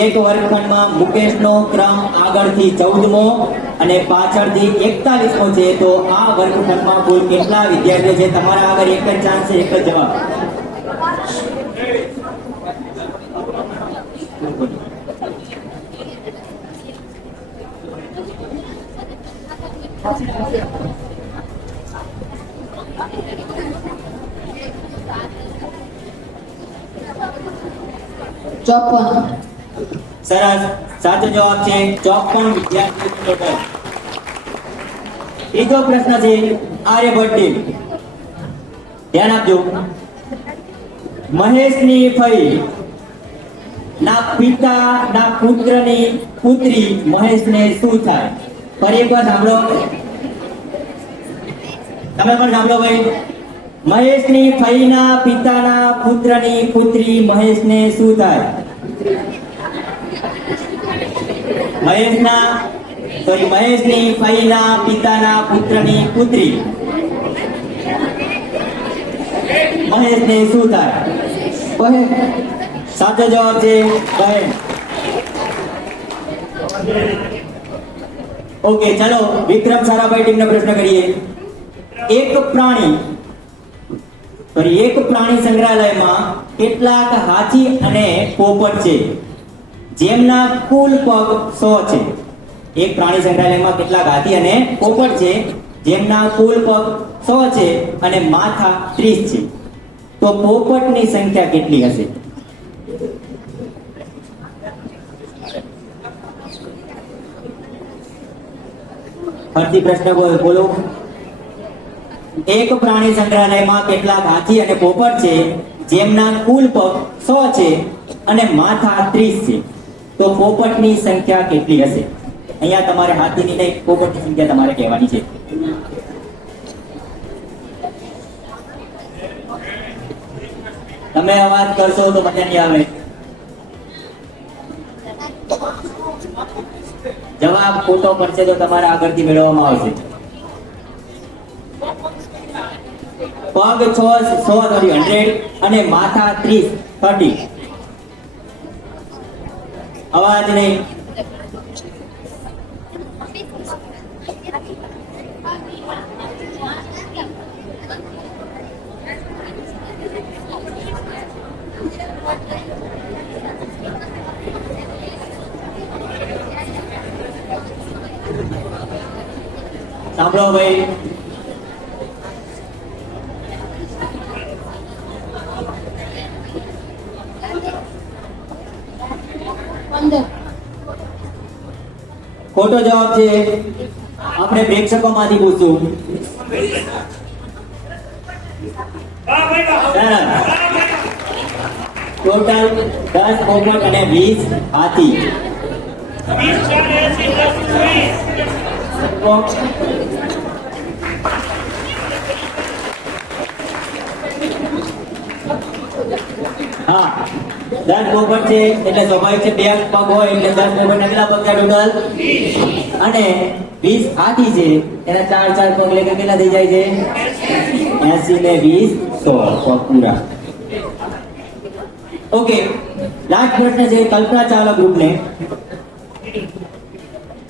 એક વર્ગખંડમાં મુકેશનો ક્રમ આગળથી 14મો અને પાછળથી 41મો છે, તો આ વર્ગખંડમાં કુલ કેટલા વિદ્યાર્થીઓ છે? તમારા આગળ એક જ ચાન્સ છે, એક જ જવાબ. સરસ, સાચો જવાબ છે 54 વિદ્યાર્થીઓ ટોટલ. ત્રીજો પ્રશ્ન છે આર્યભટ્ટ ટીમ. ધ્યાન આપજો. મહેશની ફઈ ના પિતા ના પુત્રની પુત્રી મહેશને શું થાય? ફરી એકવાર સાંભળો. તમે પણ સાંભળો ભાઈ. મહેશની ફઈના પિતાના પુત્રની પુત્રી મહેશને શું થાય? મહેશની ફઈના પિતાના પુત્રની પુત્રી મહેશને શું થાય? બહેન. સાચો જવાબ છે બહેન. ઓકે, ચલો વિક્રમ સારાભાઈ ટીમને પ્રશ્ન કરીએ. એક પ્રાણી સંગ્રહાલયમાં કેટલાક હાથી અને પોપટ છે જેમના કુલ પગ 100 છે? એક પ્રાણી સંગ્રહાલયમાં કેટલાક હાથી અને પોપટ છે જેમના કુલ પગ 100 છે અને માથા 30 છે, તો પોપટની સંખ્યા કેટલી હશે? ફરીથી પ્રશ્ન બોલો. એક પ્રાણી સંગ્રહાલયમાં કેટલાક હાથી અને પોપટ છે જેમના કુલ પગ 100 છે અને માથા 30 છે, તો પોપટની સંખ્યા કેટલી હશે? અહીંયા તમારે હાથીની નહીં, પોપટની સંખ્યા તમારે કહેવાની છે. તમે અવાજ કરશો તો મને નહીં આવે. જવાબ ખોટો પડશે તો તમારે આગળથી મેળવવામાં આવશે. પગ 100 અને માથા 30. અવાજ નહીં. સાંભળો ભાઈ. પંદર. ખોટો જવાબ છે. આપણે પ્રેક્ષકોમાંથી પૂછશું. ટોટલ 10 પોપટ અને 20 હાથી. હા, 10 પોપટ છે એટલે સ્વાભાવિક છે 2 પગ હોય એટલે 10 પોપટ કેટલા પગ થાય ટોટલ? અને 20 હાથી છે એના 4 પગ એટલે કેટલા થઈ જાય છે? 80 ને 20 100 પગ પૂરા. ઓકે, લાસ્ટ પ્રશ્ન છે કલ્પના ચાવલા ગ્રુપને.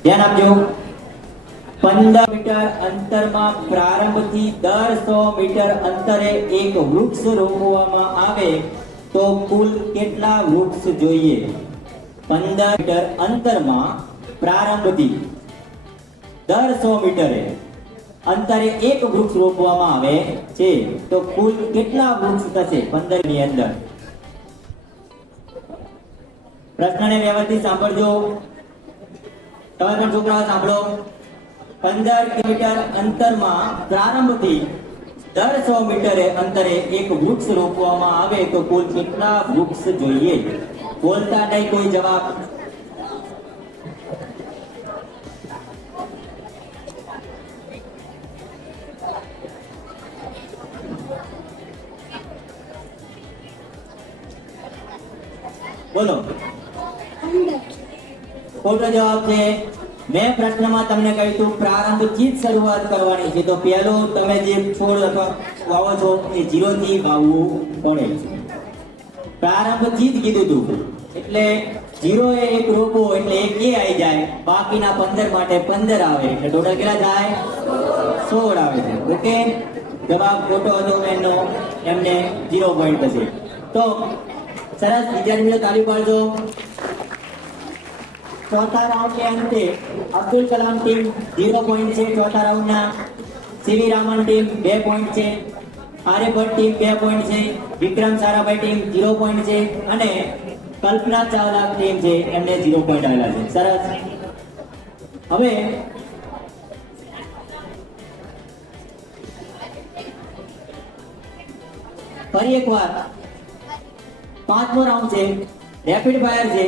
ધ્યાન આપજો. 15 મીટર અંતરમાં પ્રારંભથી દર 100 મીટર અંતરે એક વૃક્ષ રોપવામાં આવે તો કુલ કેટલા વૃક્ષ જોઈએ? 15 મીટર અંતરમાં પ્રારંભથી દર 100 મીટરે અંતરે એક વૃક્ષ રોપવામાં આવે છે તો કુલ કેટલા વૃક્ષ થશે 15 ની અંદર? પ્રશ્નને વ્યવસ્થિત સાંભળજો. તમે પણ છોકરાઓ સાંભળો. 15 કિલોમીટર અંતરમાં પ્રારંભથી દર 100 મીટરે અંતરે એક વૃક્ષ રોપવામાં આવે તો કુલ કેટલા વૃક્ષ જોઈએ? બોલતા નહીં કોઈ જવાબ. બોલો. 15. ખોટો જવાબ છે. મેં પ્રશ્નમાં તમને કહ્યું હતું પ્રારંભથી જ શરૂઆત કરવાની છે તો પહેલો તમે જે છોડ અથવા વાવો છો એ 0 થી વાવવું પડે છે. પ્રારંભથી જ કીધું હતું એટલે 0 એ એક રોપો એટલે એક એ આવી જાય, બાકીના 15 માટે 15 આવે એટલે ટોટલ કેટલા થાય? 16 આવે છે. ઓકે, જવાબ ખોટો હતો એનો, એમને 0 પોઈન્ટ થશે. તો સરસ, વિદ્યાર્થી મિત્રો તાળી પાડજો. ચોથા રાઉન્ડ के अंते अब्दुल कलाम टीम 0 पॉइंट છે ચોથા રાઉન્ડના. સીવી રામન ટીમ 2 પોઈન્ટ છે. આર્યભટ્ટ ટીમ 2 પોઈન્ટ છે. વિક્રમ સારાભાઈ ટીમ 0 પોઈન્ટ છે અને કલ્પના ચાવલા ટીમ છે એમને 0 પોઈન્ટ આવેલા છે. સરસ. હવે ફરી એકવાર 5મો રાઉન્ડ છે, રેપિડ ફાયર છે.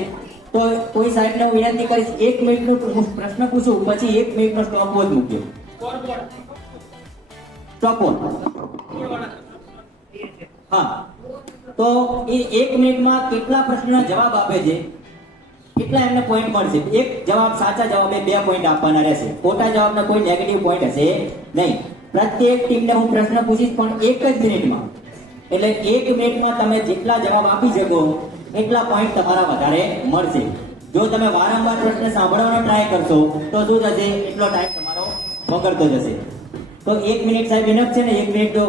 તો કોઈ સાહેબને હું વિનંતી કરીશ 1 મિનિટનો પ્રશ્ન પૂછું પછી 1 મિનિટનો સ્ટોપ વોચ મૂકજો. Stopwatch. હા, તો એ 1 મિનિટમાં કેટલા પ્રશ્નના જવાબ આપે છે કેટલા એમને પોઈન્ટ મળશે? એક જવાબ સાચા જવાબે 2 પોઈન્ટ આપવાના રહેશે. ખોટા જવાબના કોઈ નેગેટિવ પોઈન્ટ હશે નહીં. પ્રત્યેક ટીમને હું પ્રશ્ન પૂછીશ પણ 1 જ મિનિટમાં. એટલે 1 મિનિટમાં તમે જેટલા જવાબ આપી શકો એટલા પોઈન્ટ તમારા વધારે મળશે. જો તમે વારંવાર પ્રશ્ન સાંભળવાનો ટ્રાય કરશો તો શું થશે? એટલો ટાઈમ તમારો બગડતો જશે. તો 1 મિનિટ સાહેબ ઇનફ છે ને? 1 મિનિટ તો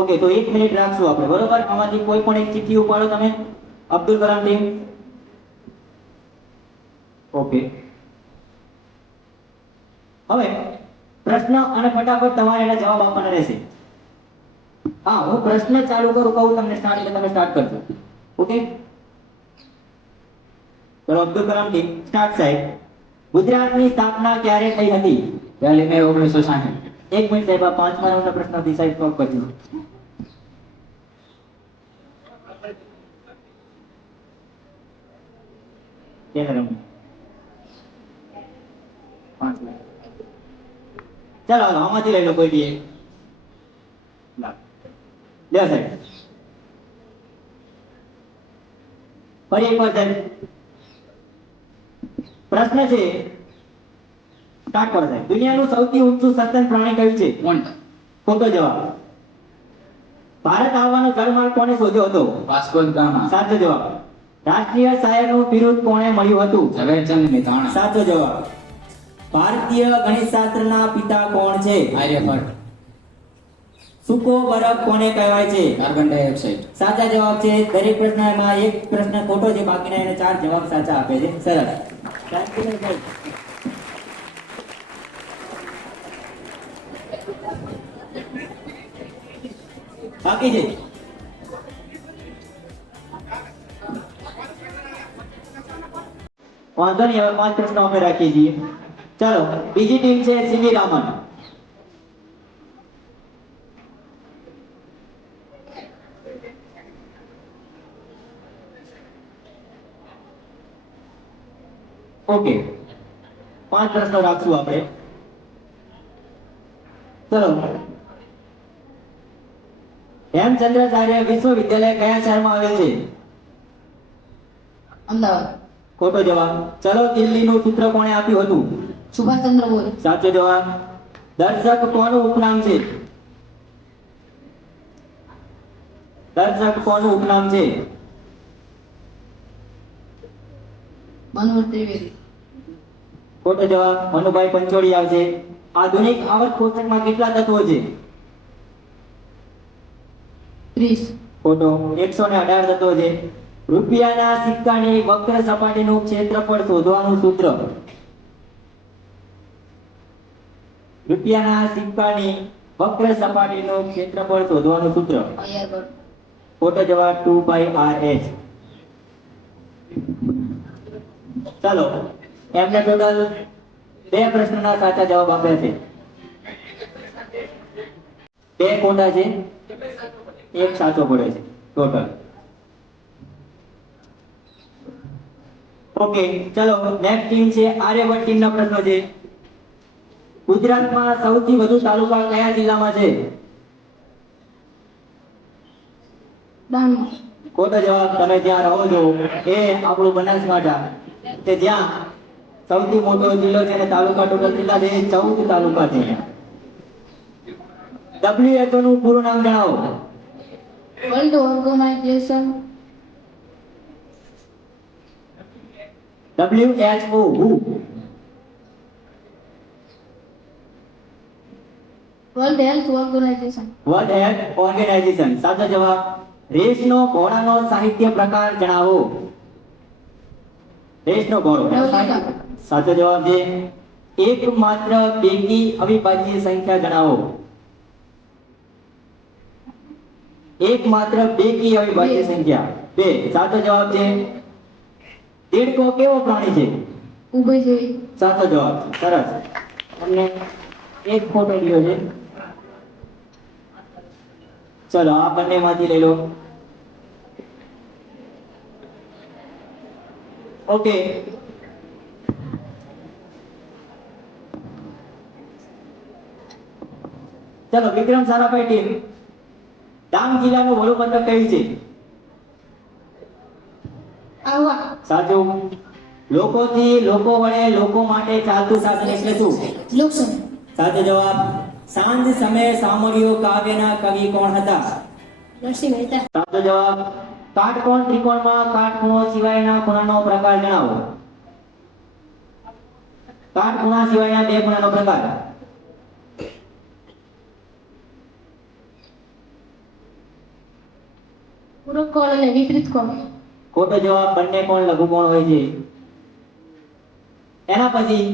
ઓકે, તો 1 મિનિટ રાખશું આપણે, બરોબર? આમાંથી કોઈ પણ એક ચિઠ્ઠી ઉપાડો તમે. અબ્દુલ કલામ ટીમ. ઓકે, હવે પ્રશ્ન અને ફટાફટ તમારે એના જવાબ આપવાના રહેશે. હા, હું પ્રશ્ન ચાલુ કરું કહું તમને સ્ટાર્ટ એટલે તમે સ્ટાર્ટ કરજો. ઓકે, ચલો અબ્દુલ કલામ ટીમ સ્ટાર્ટ સાહેબ. ગુજરાતની સ્થાપના ક્યારે થઈ હતી? 1 મે 1960. 1 મિનિટ સાહેબ, આ 5મા રાઉન્ડના પ્રશ્નથી સાહેબ સ્ટોપ કરજો. ચાલો હાલો, આમાંથી લઈ લો કોઈ બી એક. લે સાહેબ. ફરી એકવાર સાહેબ પ્રશ્ન છે, સ્ટાર્ટ કરો સાહેબ. દુનિયાનું સૌથી ઊંચું સસ્તન પ્રાણી કયું છે? ઊંટ. ખોટો જવાબ. ભારત આવવાનો જળમાર્ગ કોને શોધ્યો હતો? Vasco da gamma. સાચો જવાબ. રાષ્ટ્રીય શાયરનું બિરુદ કોણે મળ્યું હતું? ઝવેરચંદ મેઘાણા. સાચો જવાબ. ભારતીય ગણિતશાસ્ત્રના પિતા કોણ છે? આર્યભટ્ટ. સૂકો બરફ કોને કહેવાય છે? Carbon dioxide. સાચા જવાબ છે. દરેક પ્રશ્નમાં એક પ્રશ્ન ખોટો છે, બાકીના એને 4 જવાબ સાચા આપે છે. સરસ. શાંતિલાલભાઈ. બાકી છે. વાંધો નહીં, હવે 5 પ્રશ્નો અમે રાખીએ છીએ. ચાલો, બીજી ટીમ છે સીવી રામન. ઓકે, 5 પ્રશ્નો રાખશું આપણે. ચલો, હેમચંદ્રાચાર્ય વિશ્વવિદ્યાલય કયા શહેરમાં આવેલ છે? અમદાવાદ. ખોટો જવાબ. ચલો દિલ્હીનું સૂત્ર કોણે આપ્યું હતું? સુભાષચંદ્ર બોઝ. સાચો જવાબ. દર્શક કોનું ઉપનામ છે? દર્શક કોનું ઉપનામ છે? મનોહર ત્રિવેદી. ખોટો જવાબ. મનુભાઈ પંચોળી આવશે. આધુનિક આવર્ત કોષ્ટકમાં કેટલા તત્વો છે? 30. ખોટો. 118 તત્વો છે. રૂપિયાના સિક્કાની વક્ર સપાટીનું ક્ષેત્રફળ શોધવાનું સૂત્ર. રૂપિયાના સિક્કાની વક્ર સપાટીનું ક્ષેત્રફળ શોધવાનું સૂત્ર. આર્યભટ્ટ. ખોટો જવાબ. 2πr/h. ચાલો, એમને ટોટલ 2 પ્રશ્નના સાચા જવાબ આપ્યા છે. 2 ખોટા છે, 1 સાચો પડે છે ટોટલ. ઓકે, ચલો નેક્સ્ટ ટીમ છે આર્યભટ્ટ ટીમના પ્રશ્નો છે. ગુજરાતમાં સૌથી વધુ તાલુકા કયા જિલ્લામાં છે? ડાંગ. ખોટો જવાબ. તમે જ્યાં રહો છો એ આપણું બનાસકાંઠા, કે જ્યાં સૌથી મોટો જિલ્લો છે અને તાલુકા ટોટલ કેટલા છે? 14 તાલુકા છે. WHO નું પૂરું નામ જણાવો. World organisation. WHO WHO. World health organisation. World health organisation. સાચો જવાબ. રેસનો ઘોડાનો સાહિત્ય પ્રકાર જણાવો. રેસનો ઘોડો. નવલિકા. સાચો જવાબ છે. એકમાત્ર બેકી અવિભાજ્ય સંખ્યા જણાવો. એકમાત્ર બેકી અવિભાજ્ય સંખ્યા 2. સાચો જવાબ છે. દેડકો કેવો પ્રાણી છે? ઉભયજીવી. સાચો જવાબ. સરસ. તમને એક ફોટો લીધો છે. ચલો, આ બંનેમાંથી લઈ લો. ઓકે, ચલો વિક્રમ સારાભાઈ ટીમ, ડાંગ જિલ્લાનું વડું મથક કયું છે? આહવા. સાચું. લોકોથી લોકો વડે લોકો માટે ચાલતું શાસન એટલે શું? લોકસભા. સાચો જવાબ. સાંજ સમયે સામળીઓ કાવ્યના કવિ કોણ હતા? નરસિંહ મહેતા. સાચો જવાબ. કાટકોણ ત્રિકોણમાં કાટખૂણો સિવાયના ખૂણાનો પ્રકાર જણાવો. કાટખૂણા સિવાયના 2 ખૂણાનો પ્રકાર. પૂરક કોણ અને વિપરીત કોણ. ખોટો જવાબ. બંને કોણ લઘુકોણ હોય છે. એના પછી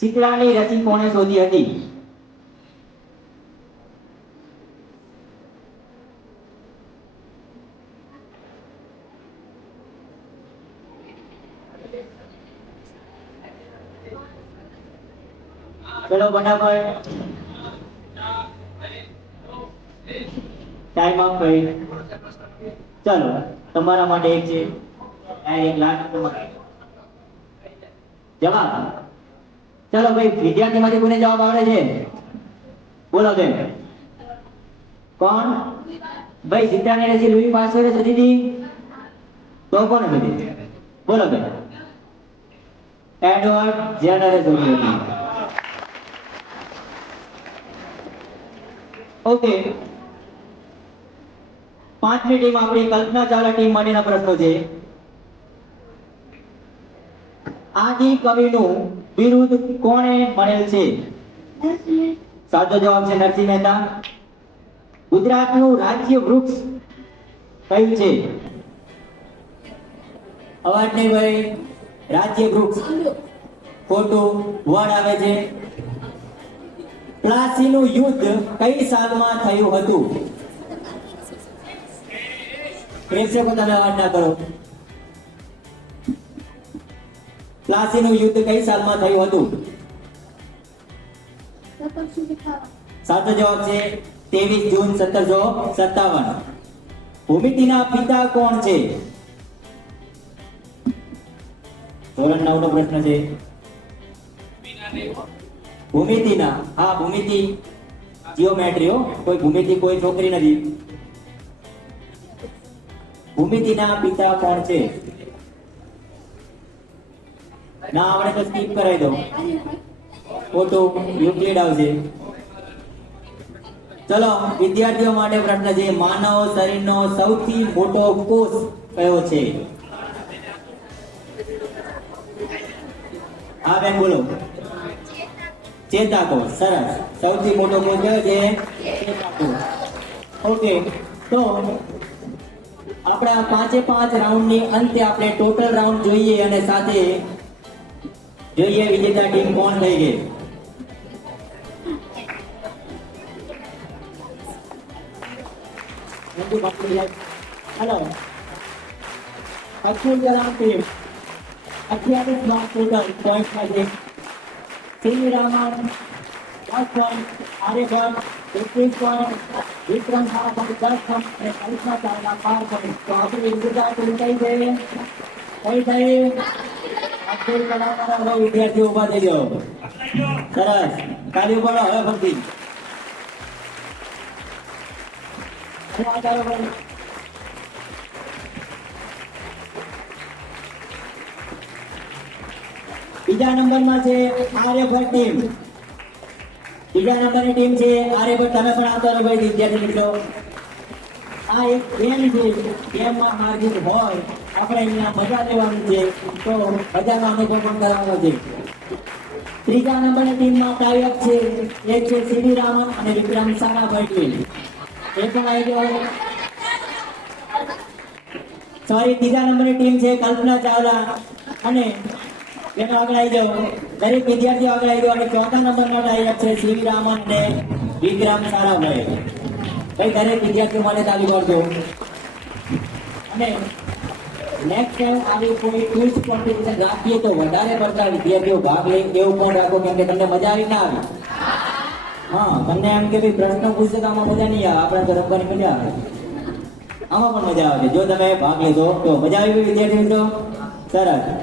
શીતળાની રચી કોણે શોધી હતી? ચલો ફટાફટ, ટાઈમ અપ કરી. ચલો, તમારા માટે એક છે, આ એક લાખ તમારે જવાબ. ચલો ભાઈ, વિદ્યાર્થીમાંથી કોને જવાબ આવડે છે? બોલો બેન. કોણ? ભાઈ શીતળાની રચી લુઈ પાસ્ટરે શોધી હતી. તો કોને શોધી? બોલો બેન. એડવર્ડ જેનરે શોધી હતી. ઓકે, પાંચમી ટીમ આપણી કલ્પના ચાવલા ટીમ માટેના પ્રશ્નો છે. આદિ કવિનું બિરુદ કોણે મળેલ છે? સાચો જવાબ છે નરસિંહ મહેતા. ગુજરાતનું રાજ્ય વૃક્ષ કયું છે? અવાજ નહીં ભાઈ. રાજ્ય વૃક્ષ ખોટું. વડ આવે છે. પ્લાસીનું યુદ્ધ કઈ સાલમાં થયું હતું? પ્રેક્ષકો તમે અવાજ ના કરો. પ્લાસીનું યુદ્ધ કઈ સાલમાં થયું હતું? સાચો જવાબ છે 23 જૂન 1757. ભૂમિતિના પિતા કોણ છે? ધોરણ 9 નો પ્રશ્ન છે. ભૂમિતિના, હા ભૂમિતિ જીઓમેટ્રી હો, કોઈ ભૂમિતિ કોઈ છોકરી નથી. ભૂમિતિના પિતા કોણ છે? ના આવડે તો સ્કીપ કરાવી દો. ફોટો યુક્લિડ આવશે. ચલો વિદ્યાર્થીઓ માટે પ્રશ્ન છે. માનવ શરીરનો સૌથી મોટો કોષ કયો છે? હા બેન બોલો. ચેતાકોષ. સરસ. સૌથી મોટો કોષ કયો છે? ચેતાકોષ. ઓકે, તો આપણા 5 રાઉન્ડ ની અંતે આપણે ટોટલ રાઉન્ડ જોઈએ અને સાથે જોઈએ વિજેતા ટીમ કોણ થઈ ગઈ. Hello, Abdul Kalam team 28 mark total point છે. સીવી Raman 10 point, Aryabhata 21 point, Vikram Sarabhai 10 point અને કલ્પના ચાવલા 12 પોઈન્ટ. તો આપણી વિજેતા ટીમ કઈ છે? કઈ થઈ? અબ્દુલ કલામ વાળા વિદ્યાર્થીઓ ઉભા થઈ ગયો. સરસ. તાળી પાડો હવે ફરતી. બીજા નંબરમાં છે આર્યભટ્ટ ટીમ. બીજા નંબરની ટીમ છે આર્યભટ્ટ. તમે પણ આવતો રહો ભાઈ વિદ્યાર્થી મિત્રો. આ એક ગેમ છે. ગેમમાં માર્જિન હોય આપણે અહીંયા મજા લેવાની છે, તો મજાનો અનુભવ પણ કરવાનો છે. ત્રીજા નંબરની ટીમમાં ટાઈઅપ છે. એક છે સીવી રામન અને વિક્રમ સારાભાઈ ટીમ. એ પણ આવી ગયો. સોરી, ત્રીજા નંબરની ટીમ છે કલ્પના ચાવલા અને એનો આગળ આવી જાઓ. દરેક વિદ્યાર્થીઓ આગળ આવી ગયો. અને ચોથા નંબરનો ટાઈઅપ છે સીવી રામન અને વિક્રમ સારાભાઈ. ભાઈ દરેક વિદ્યાર્થીઓ માટે તાળી પાડજો. અને નેક્સ્ટ ટાઈમ આવી કોઈ ક્વિઝ કોમ્પિટિશન રાખીએ તો વધારે પડતા વિદ્યાર્થીઓ ભાગ લે એવું પણ રાખો, કેમ કે તમને મજા આવી ના આવી? હા, તમને એમ કે ભાઈ પ્રશ્ન પૂછશે તો આમાં મજા નહીં આવે, આપણે તો રમવાની મજા આવે. આમાં પણ મજા આવે જો તમે ભાગ લેજો. તો મજા આવી વિદ્યાર્થી મિત્રો? સરસ.